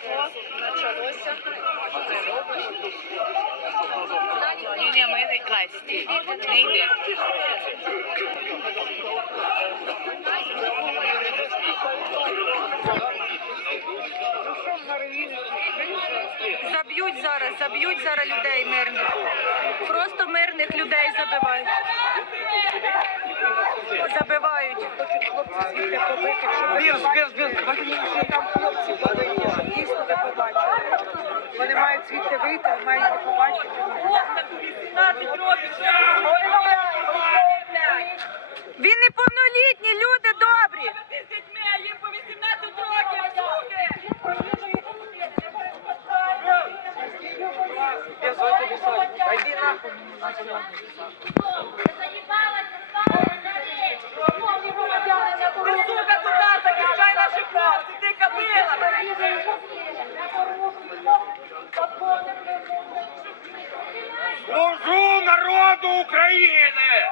Почалося. Ні, ні, ми не класті. Не йде. Заб'ють зараз, заб'ють зараз людей мирних. Просто мирних людей забивають. Забивають. Хочуть хлопці звідти побити, ви побачили. Що там хлопці побиті, звідти вийти, ви маєте побачити. Він неповнолітній, люди добрі. Служу народу України!